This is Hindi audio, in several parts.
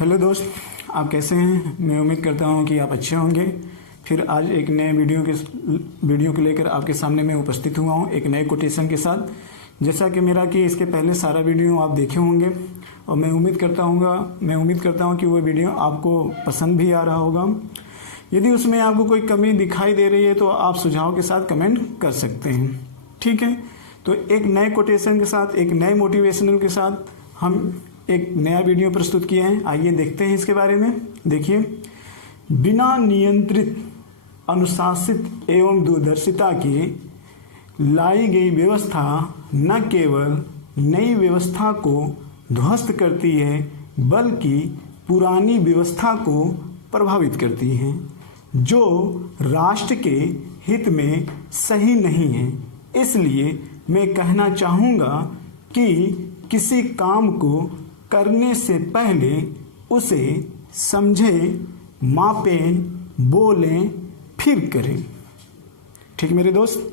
हेलो दोस्त, आप कैसे हैं। मैं उम्मीद करता हूं कि आप अच्छे होंगे। फिर आज एक नए वीडियो को लेकर आपके सामने मैं उपस्थित हुआ हूं एक नए कोटेशन के साथ। जैसा कि मेरा कि इसके पहले सारा वीडियो आप देखे होंगे और मैं उम्मीद करता हूं कि वो वीडियो आपको पसंद भी आ रहा होगा। यदि उसमें आपको कोई कमी दिखाई दे रही है तो आप सुझाव के साथ कमेंट कर सकते हैं, ठीक है। तो एक नए कोटेशन के साथ, एक नए मोटिवेशनल के साथ हम एक नया वीडियो प्रस्तुत किए हैं। आइए देखते हैं इसके बारे में। देखिए, बिना नियंत्रित, अनुशासित एवं दूरदर्शिता की लाई गई व्यवस्था न केवल नई व्यवस्था को ध्वस्त करती है बल्कि पुरानी व्यवस्था को प्रभावित करती है, जो राष्ट्र के हित में सही नहीं है। इसलिए मैं कहना चाहूँगा कि किसी काम को करने से पहले उसे समझें, मापें, बोलें, फिर करें। ठीक मेरे दोस्त,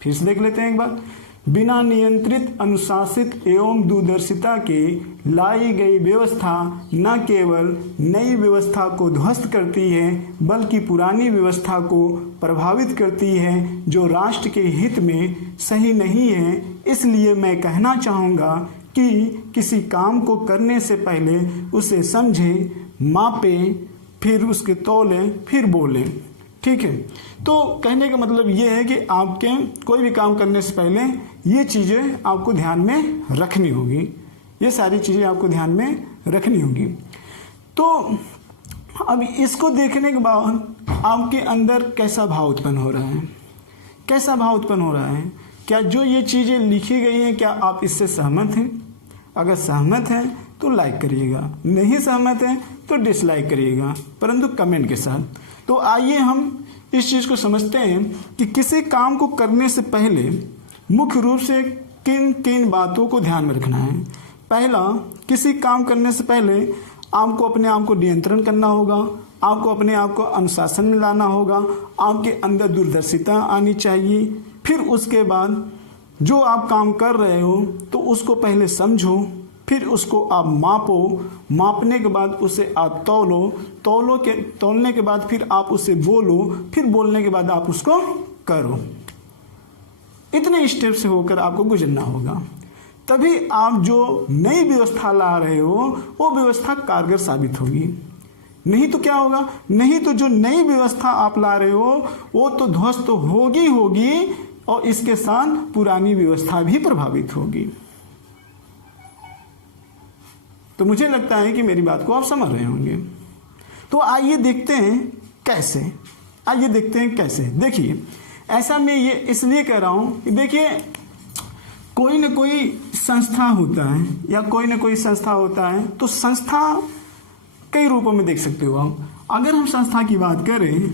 फिर से देख लेते हैं एक बार। बिना नियंत्रित, अनुशासित एवं दूरदर्शिता के लाई गई व्यवस्था न केवल नई व्यवस्था को ध्वस्त करती है बल्कि पुरानी व्यवस्था को प्रभावित करती है, जो राष्ट्र के हित में सही नहीं है। इसलिए मैं कहना चाहूँगा कि किसी काम को करने से पहले उसे समझें, मापें, फिर उसके तौलें, फिर बोलें। ठीक है। तो कहने का मतलब ये है कि आपके कोई भी काम करने से पहले ये चीज़ें आपको ध्यान में रखनी होगी, ये सारी चीज़ें आपको ध्यान में रखनी होगी। तो अब इसको देखने के बाद आपके अंदर कैसा भाव उत्पन्न हो रहा है, कैसा भाव उत्पन्न हो रहा है। क्या जो ये चीज़ें लिखी गई हैं, क्या आप इससे सहमत हैं? अगर सहमत हैं तो लाइक करिएगा, नहीं सहमत हैं तो डिसलाइक करिएगा, परंतु कमेंट के साथ। तो आइए हम इस चीज़ को समझते हैं कि किसी काम को करने से पहले मुख्य रूप से किन किन बातों को ध्यान में रखना है। पहला, किसी काम करने से पहले आपको अपने आप को नियंत्रण करना होगा, आपको अपने आप को अनुशासन में लाना होगा, आपके अंदर दूरदर्शिता आनी चाहिए। फिर उसके बाद जो आप काम कर रहे हो तो उसको पहले समझो, फिर उसको आप मापो, मापने के बाद उसे आप तौलने के बाद फिर आप उसे बोलो, फिर बोलने के बाद आप उसको करो। इतने स्टेप से होकर आपको गुजरना होगा, तभी आप जो नई व्यवस्था ला रहे हो वो व्यवस्था कारगर साबित होगी। नहीं तो क्या होगा, नहीं तो जो नई व्यवस्था आप ला रहे हो वो तो ध्वस्त होगी और इसके साथ पुरानी व्यवस्था भी प्रभावित होगी। तो मुझे लगता है कि मेरी बात को आप समझ रहे होंगे। तो आइए देखते हैं कैसे। देखिए, ऐसा मैं ये इसलिए कह रहा हूं कि देखिए, कोई ना कोई संस्था होता है या कोई ना कोई संस्था होता है, तो संस्था कई रूपों में देख सकते हो आप। अगर हम संस्था की बात करें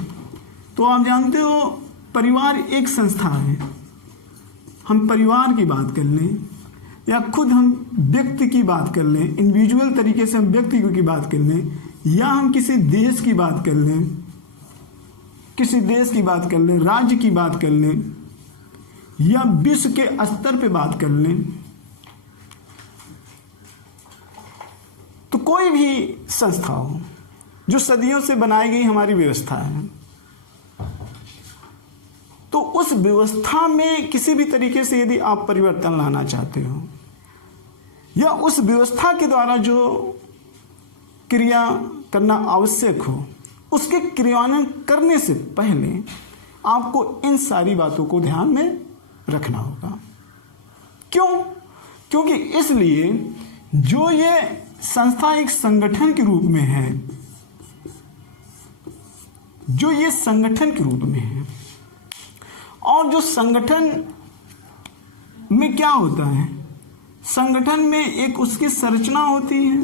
तो आप जानते हो परिवार एक संस्था है। हम परिवार की बात कर लें या खुद हम व्यक्ति की बात कर लें, इंडिविजुअल तरीके से हम व्यक्ति की बात कर लें, या हम किसी देश की बात कर लें, राज्य की बात कर लें, या विश्व के स्तर पे बात कर लें। तो कोई भी संस्था हो जो सदियों से बनाई गई हमारी व्यवस्था है, तो उस व्यवस्था में किसी भी तरीके से यदि आप परिवर्तन लाना चाहते हो या उस व्यवस्था के द्वारा जो क्रिया करना आवश्यक हो, उसके क्रियान्वयन करने से पहले आपको इन सारी बातों को ध्यान में रखना होगा। क्यों? क्योंकि इसलिए जो ये संस्था एक संगठन के रूप में है, और जो संगठन में क्या होता है, संगठन में एक उसकी संरचना होती है,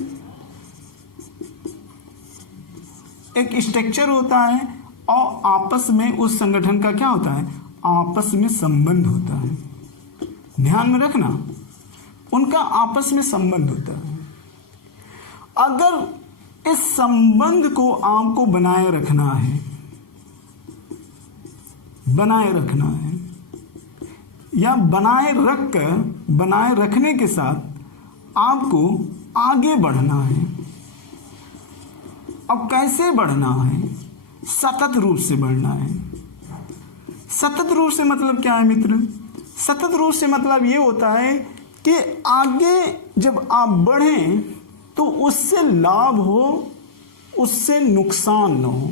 एक स्ट्रक्चर होता है, और आपस में उस संगठन का क्या होता है, आपस में संबंध होता है। ध्यान में रखना, उनका आपस में संबंध होता है। अगर इस संबंध को आपको बनाए रखना है या बनाए रखने के साथ आपको आगे बढ़ना है, अब कैसे बढ़ना है? सतत रूप से बढ़ना है। सतत रूप से मतलब क्या है मित्र? सतत रूप से मतलब ये होता है कि आगे जब आप बढ़ें तो उससे लाभ हो, उससे नुकसान न हो।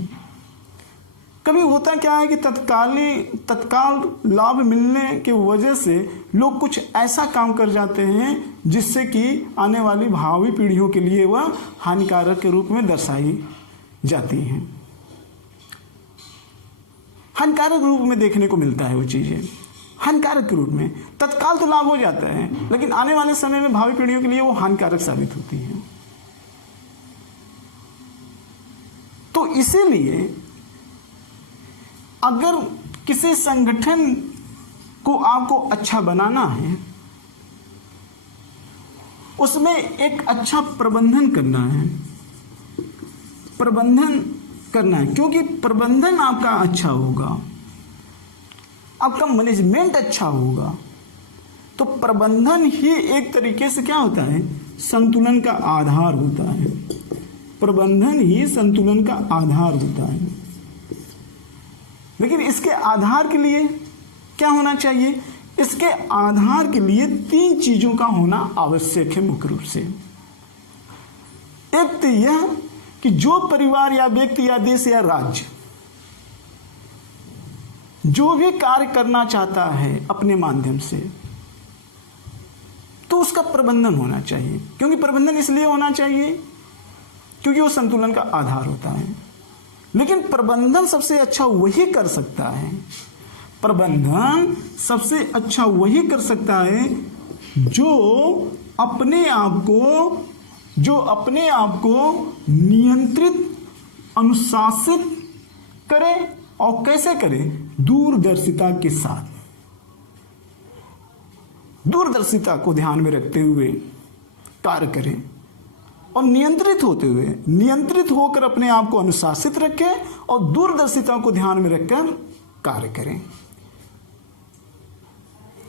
कभी होता क्या है कि तत्काल लाभ मिलने की वजह से लोग कुछ ऐसा काम कर जाते हैं जिससे कि आने वाली भावी पीढ़ियों के लिए वह हानिकारक के रूप में दर्शाई जाती हैं। हानिकारक रूप में देखने को मिलता है वो चीज़ें, हानिकारक के रूप में। तत्काल तो लाभ हो जाता है, लेकिन आने वाले समय में भावी पीढ़ियों के लिए वो हानिकारक साबित होती है। तो इसीलिए अगर किसी संगठन को आपको अच्छा बनाना है, उसमें एक अच्छा प्रबंधन करना है, क्योंकि प्रबंधन आपका अच्छा होगा, आपका मैनेजमेंट अच्छा होगा, तो प्रबंधन ही एक तरीके से क्या होता है? संतुलन का आधार होता है। प्रबंधन ही संतुलन का आधार होता है। लेकिन इसके आधार के लिए क्या होना चाहिए? इसके आधार के लिए 3 चीजों का होना आवश्यक है मुख्य रूप से। एक तो यह कि जो परिवार या व्यक्ति या देश या राज्य जो भी कार्य करना चाहता है अपने माध्यम से, तो उसका प्रबंधन होना चाहिए। क्योंकि प्रबंधन इसलिए होना चाहिए क्योंकि वो संतुलन का आधार होता है। लेकिन प्रबंधन सबसे अच्छा वही कर सकता है, प्रबंधन सबसे अच्छा वही कर सकता है जो अपने आप को नियंत्रित, अनुशासित करे। और कैसे करे? दूरदर्शिता के साथ, दूरदर्शिता को ध्यान में रखते हुए कार्य करें और नियंत्रित होकर अपने आप को अनुशासित रखें और दूरदर्शिता को ध्यान में रखकर कार्य करें।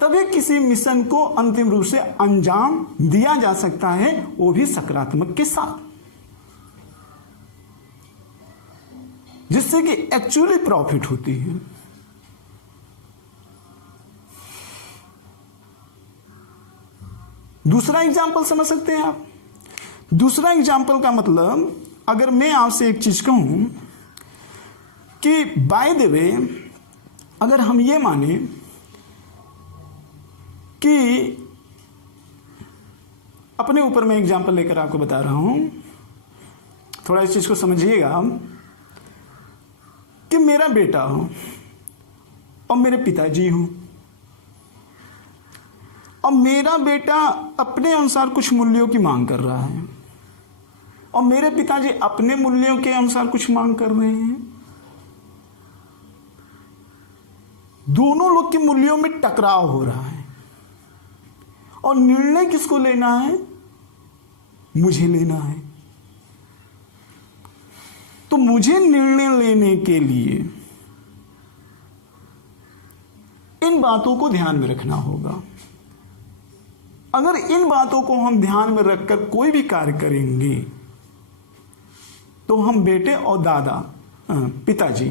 तभी किसी मिशन को अंतिम रूप से अंजाम दिया जा सकता है, वो भी सकारात्मक के साथ, जिससे कि एक्चुअली प्रॉफिट होती है। दूसरा एग्जाम्पल समझ सकते हैं आप। दूसरा एग्जाम्पल का मतलब, अगर मैं आपसे एक चीज कहूं कि बाय द वे, अगर हम ये माने कि अपने ऊपर मैं एग्जाम्पल लेकर आपको बता रहा हूं, थोड़ा इस चीज को समझिएगा कि मेरा बेटा हो और मेरे पिताजी हो, और मेरा बेटा अपने अनुसार कुछ मूल्यों की मांग कर रहा है और मेरे पिताजी अपने मूल्यों के अनुसार कुछ मांग कर रहे हैं। दोनों लोग के मूल्यों में टकराव हो रहा है और निर्णय किसको लेना है? मुझे लेना है। तो मुझे निर्णय लेने के लिए इन बातों को ध्यान में रखना होगा। अगर इन बातों को हम ध्यान में रखकर कोई भी कार्य करेंगे तो हम बेटे और पिताजी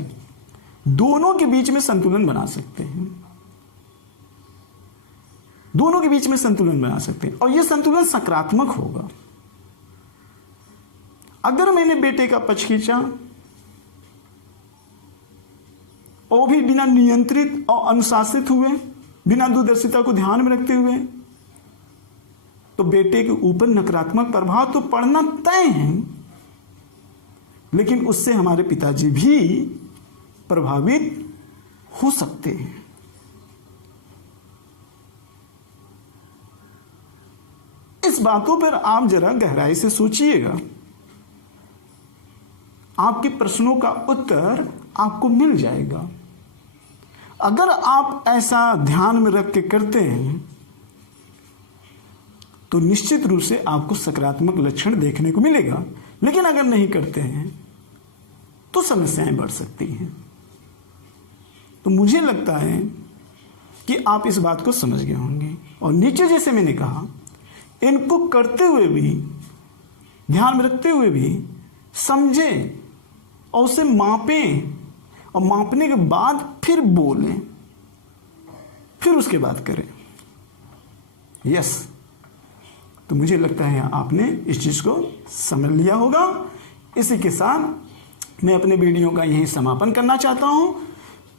दोनों के बीच में संतुलन बना सकते हैं। दोनों के बीच में संतुलन बना सकते हैं और यह संतुलन सकारात्मक होगा। अगर मैंने बेटे का पक्ष खींचा और भी बिना नियंत्रित और अनुशासित हुए, बिना दूरदर्शिता को ध्यान में रखते हुए, तो बेटे के ऊपर नकारात्मक प्रभाव तो पड़ना तय है, लेकिन उससे हमारे पिताजी भी प्रभावित हो सकते हैं। इस बातों पर आप जरा गहराई से सोचिएगा, आपके प्रश्नों का उत्तर आपको मिल जाएगा। अगर आप ऐसा ध्यान में रख के करते हैं तो निश्चित रूप से आपको सकारात्मक लक्षण देखने को मिलेगा। लेकिन अगर नहीं करते हैं तो समस्याएं बढ़ सकती हैं। तो मुझे लगता है कि आप इस बात को समझ गए होंगे। और नीचे जैसे मैंने कहा, इनको करते हुए भी, ध्यान में रखते हुए भी समझें और उसे मापें, और मापने के बाद फिर बोलें, फिर उसके बाद करें। यस, तो मुझे लगता है आपने इस चीज़ को समझ लिया होगा। इसी के साथ मैं अपने वीडियो का यहीं समापन करना चाहता हूं।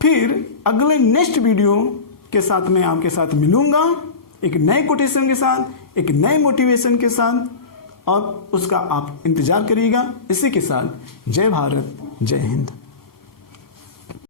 फिर अगले नेक्स्ट वीडियो के साथ मैं आपके साथ मिलूंगा, एक नए कोटेशन के साथ, एक नए मोटिवेशन के साथ, और उसका आप इंतजार करिएगा। इसी के साथ जय भारत, जय हिंद।